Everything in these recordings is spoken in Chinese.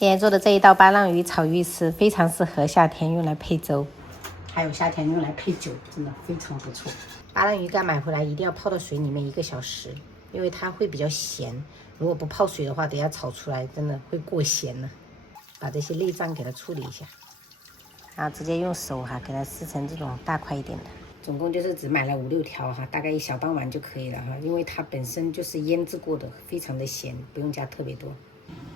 今天做的这一道巴浪魚炒玉絲非常適合夏天用来配粥，还有夏天用来配酒，真的非常不错。巴浪魚干买回来一定要泡到水裡面1個小時，因为它会比较鹹，如果不泡水的話，等下炒出來真的會過鹹了。把這些內臟給它處理一下，然後直接用手給它撕成這種大塊一點的。總共就是只買了5、6條大概1小半碗就可以了因為它本身就是醃製過的，非常的鹹，不用加特別多。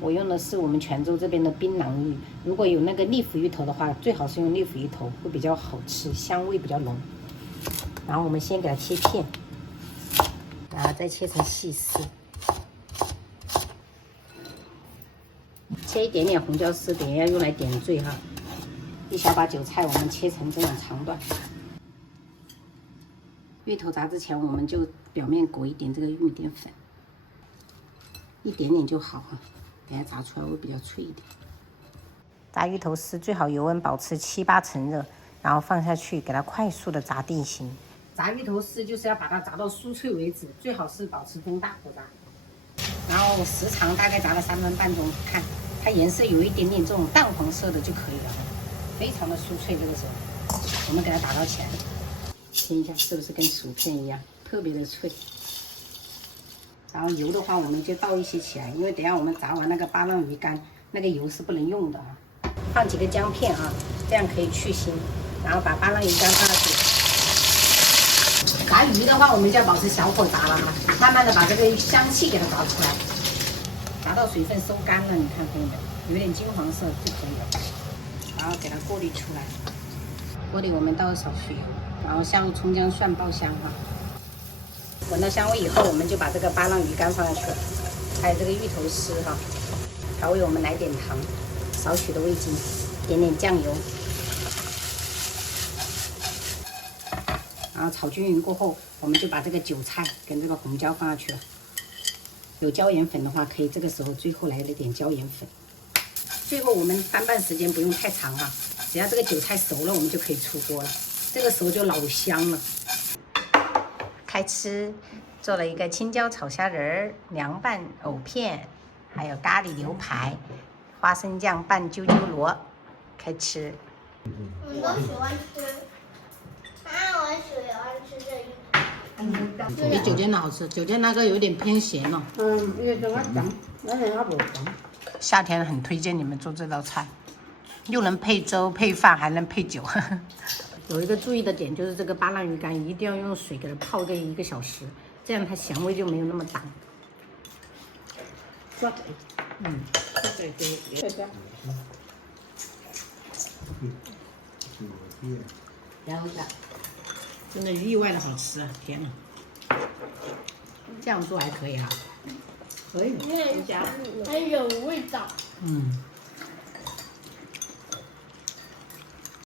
我用的是我們泉州這邊的檳榔魚，如果有那個利福魚頭的話，最好是用利福魚頭，會比較好吃，香味比較濃。然後我們先給它切片，然後再切成細絲，切一點點紅椒絲，等一下用來點綴1小把韭菜我們切成這種長段。芋頭炸之前，我們就表面裹一點這個玉米澱粉，一點點就好等下炸出來會比較脆一點。炸芋頭絲最好油溫保持7、8成熱，然後放下去給它快速的炸定型。炸芋頭絲就是要把它炸到酥脆為止，最好是保持中大火炸。然後時長大概炸了3分半鐘，看它顏色有一點點這種淡黃色的就可以了，非常的酥脆。這個時候我們給它打撈起來，切一下是不是跟薯片一樣，特別的脆。然後油的話，我們就倒一些起來，因為等下我們炸完那個巴浪魚乾，那個油是不能用的放幾個薑片這樣可以去腥。然後把巴浪魚乾放下去。炸魚的話，我們就要保持小火炸了慢慢的把這個香氣給它炸出來，炸到水分收乾了，你看朋友們，有點金黃色就可以了。然後給它過濾出來。鍋裡我們倒少許油，然後下入蔥薑蒜爆香聞到香味以後，我們就把這個巴浪魚乾放下去了，還有這個芋頭絲調味我們來點糖，少許的味精，點點醬油，然後炒均勻過後，我們就把這個韭菜跟這個紅椒放下去了。有椒鹽粉的話，可以這個時候最後來了點椒鹽粉。最後我們翻拌時間不用太長只要這個韭菜熟了，我們就可以出鍋了。這個時候就老香了。開吃，做了一個青椒炒蝦仁兒、涼拌藕片，還有咖喱牛排、花生醬拌啾啾螺，開吃。我都喜歡吃，我喜歡吃這一。比酒煎的好吃，酒煎那個有點偏鹹了。夏天很推薦你們做這道菜，又能配粥配飯，還能配酒。有一個注意的點，就是這個巴浪魚乾一定要用水給它泡個1個小時，這樣它香味就沒有那麼大。真的意外的好吃天哪！這樣做還可以可以。很有味道。